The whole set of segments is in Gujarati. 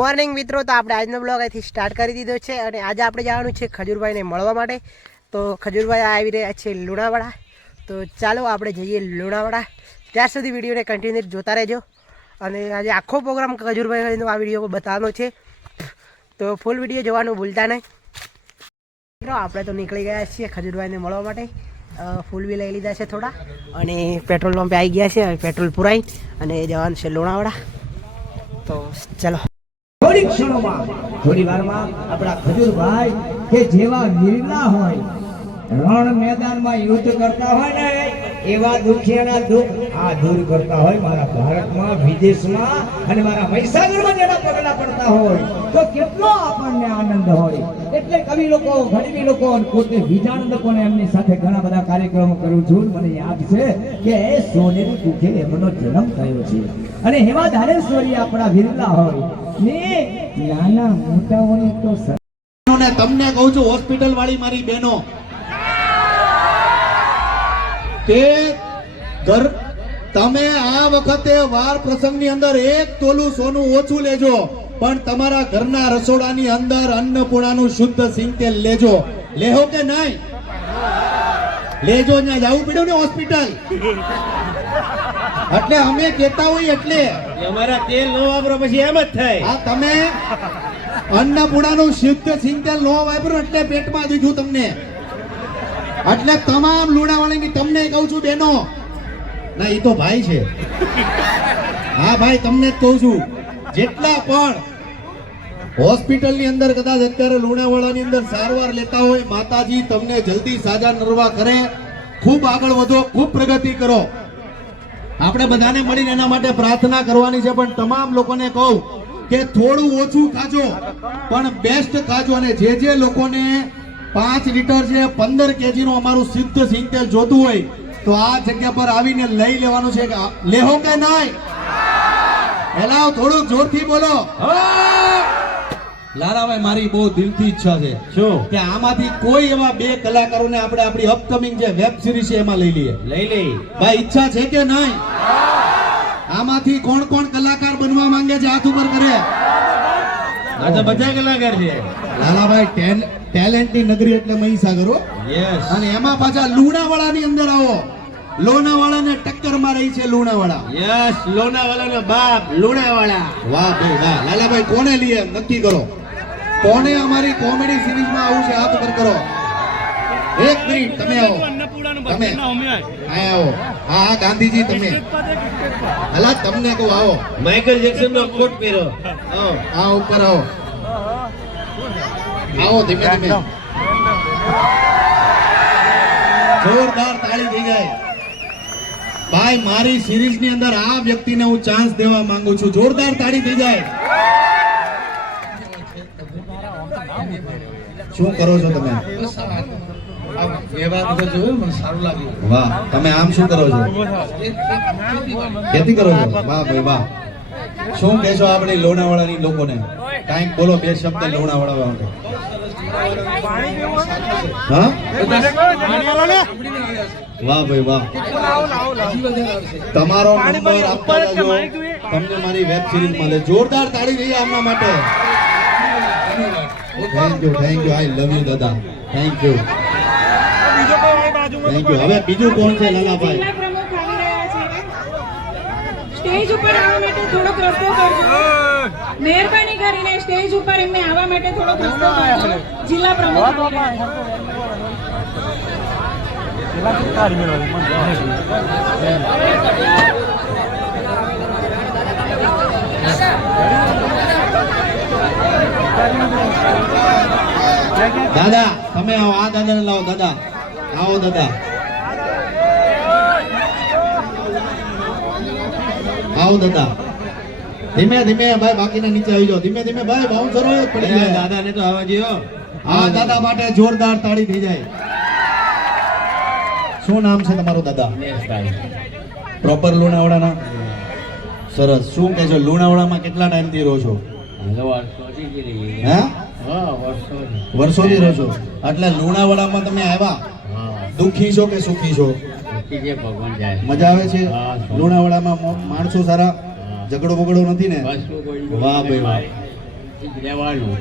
મોર્નિંગ મિત્રો, તો આપણે આજનો બ્લોગ અહીંથી સ્ટાર્ટ કરી દીધો છે અને આજે આપણે જવાનું છે ખજૂરભાઈને મળવા માટે. તો ખજૂરભાઈ આવી રહ્યા છે લુણાવાડા. તો ચાલો આપણે જઈએ લુણાવાડા. ત્યાં સુધી વિડીયોને કન્ટિન્યુ જોતા રહેજો. અને આજે આખો પ્રોગ્રામ ખજૂરભાઈનો આ વીડિયો બતાવવાનો છે. તો ફૂલ વીડિયો જોવાનું ભૂલતા નહીં. મિત્રો, આપણે તો નીકળી ગયા છીએ ખજૂરભાઈને મળવા માટે. ફૂલ બી લઈ લીધા છે થોડા. અને પેટ્રોલ પંપે આવી ગયા છે પેટ્રોલ પુરાઈ. અને જવાનું છે લુણાવાડા. તો ચાલો. થોડી ક્ષણોમાં થોડી વારમાં આપણા ખજૂરભાઈ કે જેવા વીરના હોય, રણ મેદાનમાં યુદ્ધ કરતા હોય ને એવા દુખિયાના દુઃખ આ દૂર કરતા હોય મારા ભારતમાં, વિદેશમાં અને મારા મહીસાગરમાં જેના પગલા પડતા હોય, તો કેટલો આપણને આનંદ હોય. એટલે કવિ લોકો ગરીબી લોકો પોતે વિજાણ લોકોને એમની સાથે ઘણા બધા કાર્યક્રમો કરું છું. મને યાદ છે કે એ સોનેરી દુઃખે એમનો જન્મ થયો છે. અને હેમા ધારેશ્વરી આપણા વિરલા હોય. ને નાના મોટાઓને તો તમને કહું છું હોસ્પિટલ વાળી મારી બહેનો કે ઘર તમે આ વખતે વાર પ્રસંગની અંદર એક તોલું સોનું ઓછું લેજો પણ તમારા ઘરના રસોડાની અંદર અન્નપૂર્ણાનું શુદ્ધ સિંગ તેલ લેજો. લેહો કે નહીં? લેજો ત્યાં જવું પડ્યું ને હોસ્પિટલ? એટલે અમે કહેતા હોય એટલે. અમારા તેલ નો વાપરો પછી એમ જ થાય. હા તમે અન્નપૂર્ણાનું શુદ્ધ સિંગતેલ નો વાપરો એટલે પેટમાં દુખ્યું તમને. એટલે તમામ લુણાવાળીની તમને કહું છું બેનો. ના એ તો ભાઈ છે. હા, ભાઈ, તમને જ કહું છું. જેટલા પણ હોસ્પિટલની અંદર કદાચ અત્યારે લુણાવાડાની અંદર સારવાર લેતા હોય, માતાજી તમને જલ્દી સાજા નરવા કરે. ખૂબ આગળ વધો, ખૂબ પ્રગતિ કરો. આપણે બધાને મળીને એના માટે પ્રાર્થના કરવાની છે, પણ તમામ લોકોને કહું કે થોડું ઓછું ખાજો, પણ બેસ્ટ ખાજો અને જે જે લોકોને પાંચ લીટર છે પંદર કેજી નું અમારું સિદ્ધ સિંગતેલ જોતું હોય તો આ જગ્યા પર આવીને લઈ લેવાનું છે. કે લેહો કે નહીં? એલાવ થોડુંક જોરથી બોલો. લાલાભાઈ મારી બહુ દિલથી ઈચ્છા છે શું? કે આમાંથી કોઈ એવા બે કલાકારોને આપણે આપણી અપકમિંગ જે વેબ સિરીઝ છે એમાં લઈ લઈએ. લઈ લઈ ભાઈ ઈચ્છા છે કે નહીં? આમાંથી કોણ કોણ કલાકાર બનવા માંગે છે હાથ ઉપર કરે? આ તો બધા કલાકાર છે. લાલાભાઈ ટેલેન્ટની નગરી એટલે મહીસાગર હો. યસ અને એમાં પાછા લુણાવાડા ની અંદર આવો. લોનાવાડા ને ટક્કરમાં રહી છે લુણાવાડા. યસ લોનાવાલા નો બાપ લુણાવાળા વાહ ભાઈ વાહ. લાલાભાઈ કોને લઈએ નક્કી કરો. કોને અમારી કોમેડી સિરીઝમાં આવું છે? હાથ પર કરો. એક મિનિટ તમે આવો. તમે આવો. હા હા ગાંધીજી તમે. હલા તમને કહું આવો. માઇકલ જેક્સન નો કોટ પહેરો. આવો. આ ઉપર આવો. આવો ધીમે ધીમે. જોરદાર તાળી થઈ જાય. ભાઈ મારી સિરીઝની અંદર આ વ્યક્તિને હું ચાન્સ દેવા માંગુ છું. જોરદાર તાળી થઈ જાય. શું કરો છો તમે? વાહ, તમે આમ શું કરો છો? ખેતી કરો છો? વાહ ભાઈ, વાહ. શું કહેશો આપણે લોણાવાળાની લોકોને? ટાઈમ બોલો બે શબ્દ લોણાવાળા માટે વાહ ભાઈ, વાહ. તમારો નંબર આપવા તમને મારી વેબ સિરીઝ મળે. જોરદાર તાળી રહી આમના માટે. Thank you thank you I love you દાદા. થેન્ક યુ થેન્ક યુ હવે બીજું કોણ છે લાલાભાઈ? જિલ્લા પ્રમુખ આવી રહ્યા છે. સ્ટેજ ઉપર આવવા માટે થોડોક રસ્તો કરજો મહેરબાની કરીને સ્ટેજ ઉપર એમને આવવા માટે થોડોક રસ્તો કરજો જિલ્લા પ્રમુખ આવી રહ્યા છે. દાદા તમે આવો. આ દાદાને લાવો. દાદા. આવો દાદા. આવો દાદા. ધીમે ધીમે ભાઈ બાકીના નીચે આવી જાઓ. ધીમે ધીમે ભાઈ બાઉન્સરો જ પડી જાય. દાદા ને તો આવા જેવો. આ દાદા માટે જોરદાર તાળી થઈ જાય. શું નામ છે તમારું દાદા? પ્રોપર લુણાવાડાના? સરસ. શું કહેશો લુણાવાડામાં કેટલા ટાઈમથી રહો છો? વર્ષોથી રહો છો. એટલે લુણાવાડામાં તમે આવ્યા? દુઃખી છો કે સુખી છો? ભગવાન જાય. મજા આવે છે? લુણાવાડામાં માણસો સારા ઝઘડો બગડો નથી ને? વાહ ભાઈ વાહ. રહેવાનું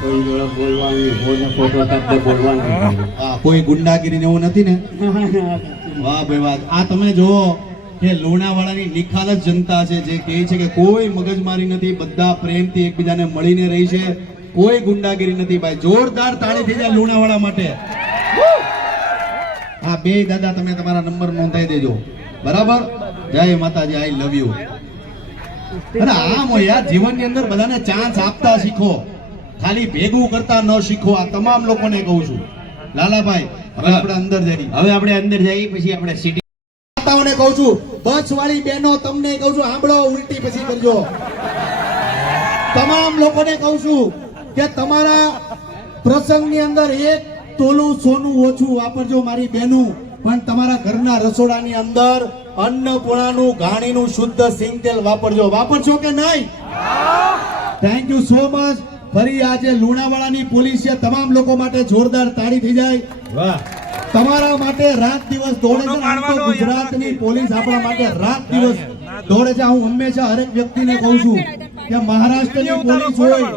કોઈ જોડે બોલવાનું કોઈને ખોટો શબ્દ બોલવાનો. હા કોઈ ગુંડાગીરી એવું નથી ને? વાહ ભાઈ વાહ. આ તમે જુઓ કે લોણાવાળાની નિખાલ જ જનતા છે જે કહે છે કે કોઈ મગજમારી નથી બધા પ્રેમથી એકબીજાને મળીને રહી છે. કોઈ ગુંડાગીરી નથી ભાઈ. જોરદાર તાળી થઈ જાય લોણાવાળા માટે. હા બે દાદા તમે તમારા નંબર નોંધાઈ દેજો. બરાબર? જય માતાજી આઈ લવ યુ અરે આમ યાર, જીવનની અંદર બધાને ચાન્સ આપતા શીખો. ખાલી ભેગું કરતા ન શીખો. આ તમામ લોકોને કહું છું. લાલાભાઈ, હવે આપણે અંદર જઈએ. હવે આપણે અંદર જઈએ, પછી આપણે સિટી માતાઓને કહું છું બસ વાળી બહેનો તમને કહું છું આંબળો ઉલટી પછી કરજો. તમામ લોકોને કહું છું કે તમારા પ્રસંગની અંદર એક તોલું સોનું ઓછું વાપરજો મારી બહેનું પણ તમારા ઘરના રસોડાની અંદર અન્નપૂર્ણાનું ઘાણીનું શુદ્ધ સિંગ તેલ વાપરજો. વાપરશો કે નહીં? થેન્ક યુ સો મચ ફરી આજે લુણાવાડાની પોલીસ છે તમામ લોકો માટે જોરદાર તાળી થઈ જાય. વાહ. તમારા માટે રાત દિવસ દોડે છે. ગુજરાતની પોલીસ આપણા માટે રાત દિવસ દોડે છે. હું હંમેશા હરેક વ્યક્તિને કહું છું કે મહારાષ્ટ્રની પોલીસ હોય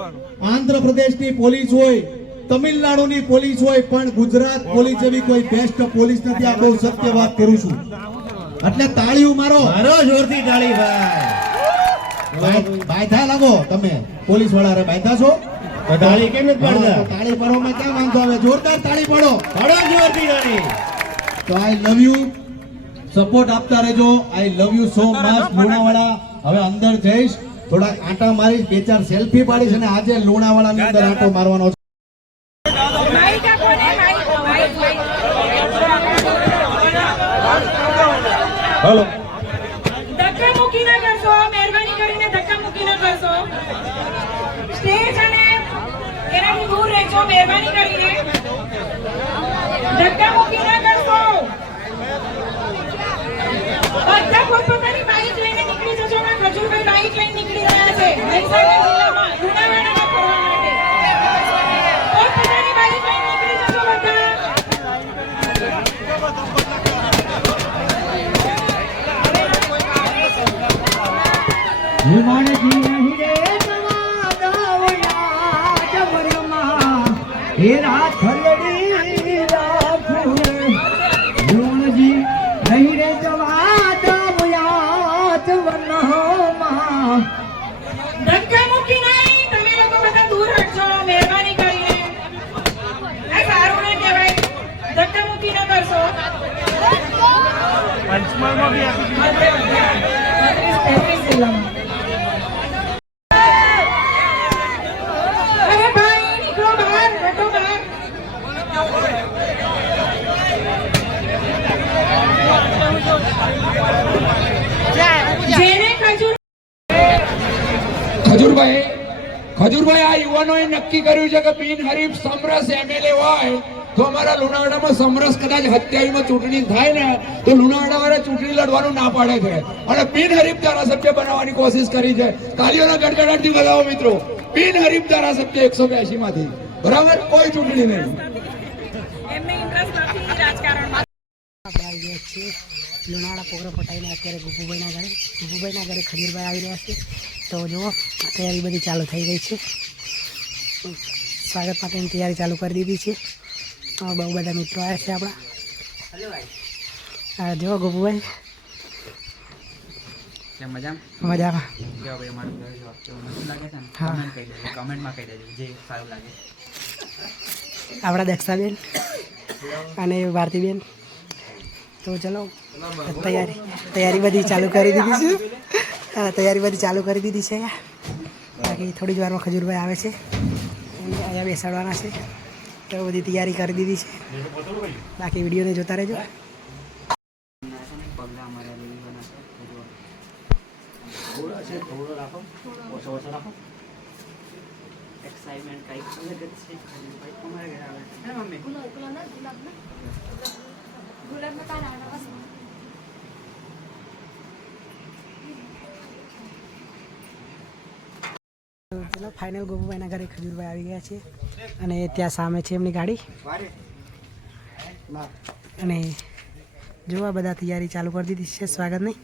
આંધ્રપ્રદેશની પોલીસ હોય તમિલનાડુની પોલીસ હોય પણ ગુજરાત પોલીસ જેવી કોઈ બેસ્ટ પોલીસ નથી. આ બહુ સત્ય વાત કરું છું. એટલે તાળીઓ મારો. મારો જોરથી તાળી ભાઈ. બાયધા લાગો તમે. પોલીસવાળા રે બાયધા છો? તાળી કેમ નથી પાડતા તાળી પડો પાડવામાં ક્યાં વાંધો આવે? જોરદાર તાળી પડો પડો જોરથી તાળી. તો આઈ લવ યુ સપોર્ટ આપતા રહેજો. I love you so much Lunawada હવે અંદર જઈશ. થોડાક આંટા મારીશ બે ચાર સેલ્ફી પાડીશ અને આજે લુણાવાડાની અંદર આંટો મારવાનો છે માઈક આપો ને માઈક માઈક માઈક હલો ધક્કા મૂકી ના કરશો મહેરબાની કરીને ધક્કા મૂકી ના કરશો સ્ટેજ અને એનાથી દૂર રહેજો મહેરબાની કરીને ધક્કા મૂકી ના કરશો બધા પોતપોતાની બાઈક લઈને નીકળી જજો હમણાં ખજૂરભાઈ બાઈક લઈને નીકળી રહ્યા છે મહેસાણા જિલ્લામાં લુણાવાડામાં ફરવા માટે પોતપોતાની બાઈક લઈને નીકળી જજો બધા હિમાણજી નહીં રે નવાદાવયા જમરમાં, હેરા થલડી રાખું રે. હિમાણજી જમરમાં. ધક્કા મૂકી નહીં તમે લોકો બધા દૂર હટજો મહેરબાની કરીને સારું ના કહેવાય ધક્કા મૂકી ન કરશો પંચમહાલમાં બી અરે ભાઈ નીકળો બહાર હટો બહાર જેને ખજૂર ખજૂરભાઈ ખજૂરભાઈ આ યુવાનોએ નક્કી કર્યું છે કે બિનહરીફ સમરસ એમએલએ હોય, તો અમારા લુણાવાડામાં સમરસ કદાચ હત્યાઈમાં ચૂંટણી થાય ને, તો લુણાવાડાવાળા ચૂંટણી લડવાનું ના પાડે છે. અને બિનહરીફ ધારાસભ્ય બનાવવાની કોશિશ કરી છે. તાલીઓના ગડગડાટથી વધાવો મિત્રો. બિનહરીફ ધારાસભ્ય એકસો બ્યાસી માંથી બરાબર? કોઈ ચૂંટણી નહીં એમને ઇન્ટરેસ્ટ નથી રાજકારણમાં આપણે આવી ગયા છીએ લુણાવાડા પ્રોગ્રામ પટાવીને અત્યારે ગુપુભાઈના ઘરે ગુપુભાઈના ઘરે ખજૂરભાઈ આવી રહ્યા છે. તો જુઓ તૈયારી બધી ચાલુ થઈ ગઈ છે. સ્વાગત માટેની તૈયારી ચાલુ કરી દીધી છે. બહુ બધા મિત્રો આવ્યા છે આપણા. હા જુઓ ગુપુભાઈ મજામાં? આપણા દક્ષાબેન અને ભારતીબેન. તો ચલો તૈયારી તૈયારી બધી ચાલુ કરી દીધી છે. તૈયારી બધી ચાલુ કરી દીધી છે. બાકી થોડી જ વારમાં ખજૂરભાઈ આવે છે. અહીંયા બેસાડવાના છે. તો બધી તૈયારી કરી દીધી છે. બાકી વિડીયોને જોતા રહેજો. પગલા અલગ જ છે. અલગ જ છે. ભાઈ અમારા ઘરે આવે છે હે મમ્મી તો ચલો ફાઇનલ ગોપુભાઈના ઘરે ખજૂરભાઈ આવી ગયા છે. અને ત્યાં સામે છે એમની ગાડી. અને જોવા બધા તૈયારી ચાલુ કરી દીધી છે સ્વાગતની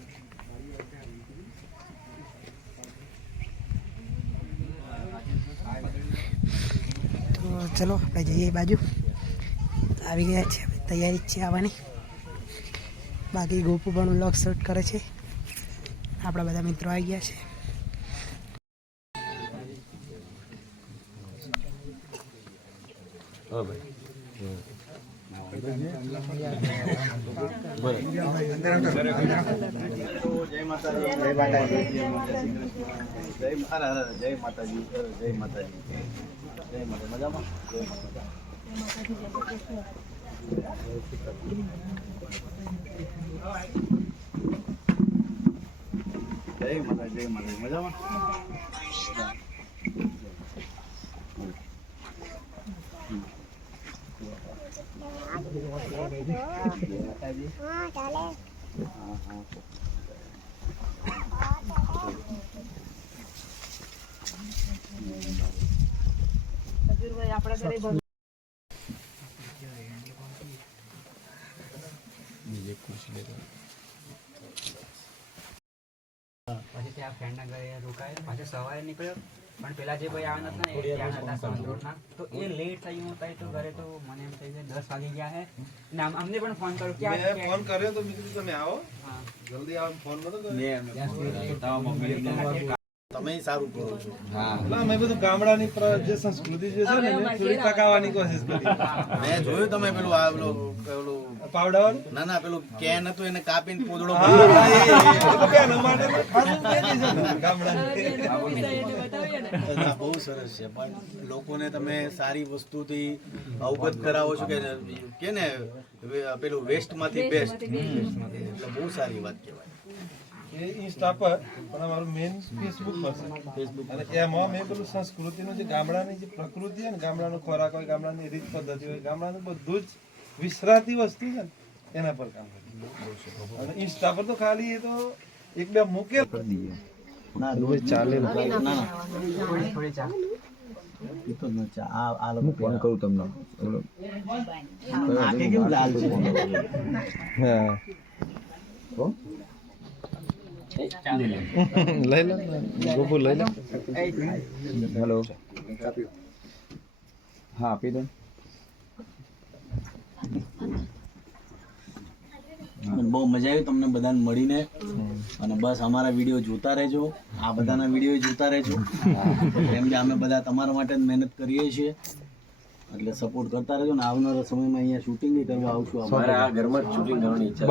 ચલો આપણે જઈએ બાજુ. આવી ગયા છે તૈયારી છે આવવાની. બાકી ગોપુ પણ વ્લોગ શૂટ કરે છે. આપણા બધા મિત્રો આવી ગયા છે. જય માતા જય માતા મજામાં આપણે ઘરે પછી ત્યાં ફ્રેન્ડના ઘરે રોકાયો. પાછો સવારે નીકળ્યો. પણ પેલા જે ભાઈ આવ્યા નતા ને એ ત્યાં હતા સંતરોડના તો એ લેટ થયું હતા તો ઘરે તો મને એમ થઈ જાય દસ વાગી ગયા હે. ને અમને પણ ફોન કર્યો. ક્યાં ફોન કર્યો તો મિત્રો તમે આવો. જલ્દી આવો ફોન કરો ત્યાં તમે સારું કરો છો હા મેં બધું ગામડાની જે સંસ્કૃતિ જે છે ને થોડી ટકાવવાની કોશિશ કરી મેં જોયું તમે પેલું આ પેલું પેલું પાવડાવાનું ના ના પેલું કેન હતું એને કાપીને પોદળો. બહુ સરસ છે પણ લોકોને તમે સારી વસ્તુથી અવગત કરાવો છો કે કે ને પેલું વેસ્ટમાંથી બેસ્ટ એટલે બહુ સારી વાત કહેવાય એ ઇન્સ્ટા પર પણ અમારું મેઇન ફેસબુક પર છે. ફેસબુક અને એમાં મેં પેલું સંસ્કૃતિનું જે ગામડાની જે પ્રકૃતિ છે ને ગામડાનો ખોરાક હોય ગામડાની રીત પદ્ધતિ હોય ગામડાનું બધું જ વિસરાતી વસ્તુ છે ને એના પર કામ કર્યું અને ઇન્સ્ટા પર તો ખાલી એ તો એક બે મૂકે. ના રોજ ચાલે. લોકો ફોન કરું તમને. છે? લઈ લો ગોપુ લઈ લો હેલો હા આપી દો બહુ મજા આવી તમને બધાને મળીને. અને બસ અમારા વીડિયો જોતા રહેજો. આ બધાના વીડિયો જોતા રહેજો. કેમ કે અમે બધા તમારા માટે મહેનત કરીએ છીએ. એટલે સપોર્ટ કરતા રહેજો ને આવનારા સમયમાં અહીંયા શૂટિંગ કરવા આવશું અમારે આ ઘરમાં શૂટિંગ કરવાની ઈચ્છા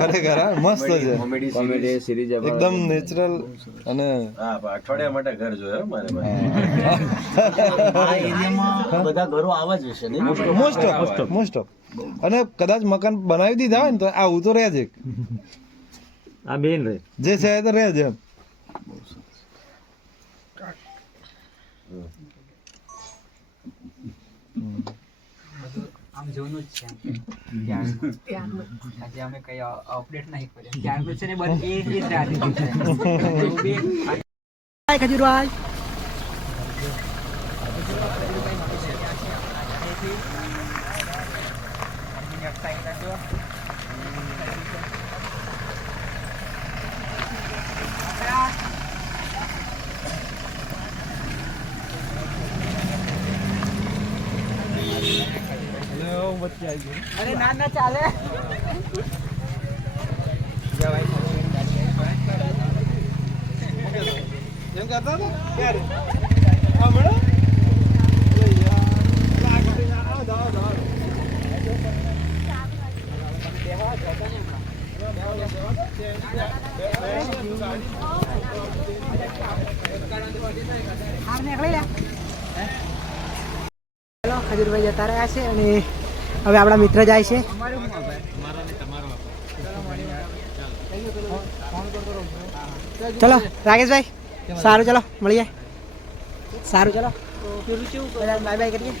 ખરેખર હા, મસ્ત છે. કોમેડી સિરીઝ એકદમ નેચરલ અને આ એરિયામાં બધા ઘરો આવા જ હશે ને મોસ્ટ ઓફ મોસ્ટ ઓફ. અને કદાચ મકાન બનાવી દીધા હોય ને તો આવું તો રહે છે આ બેન રહે. જે છે એ તો રહે છે એમ. જોનું જ છે આજે અમે કઈ અપડેટ નહીં કર્યું. ત્યારનું છે ને બસ એ જ reality Thank એવું ના ના ચાલે. એમ કહેતા હતા ક્યારે હા મેડમ હાર નીકળી લે. ચલો ખજૂરભાઈ જતા રહ્યા છે અને હવે આપણા મિત્ર જાય છે. ચલો, રાકેશભાઈ, સારું, ચલો, મળીએ. સારું, ચલો. બાય બાય કરીએ.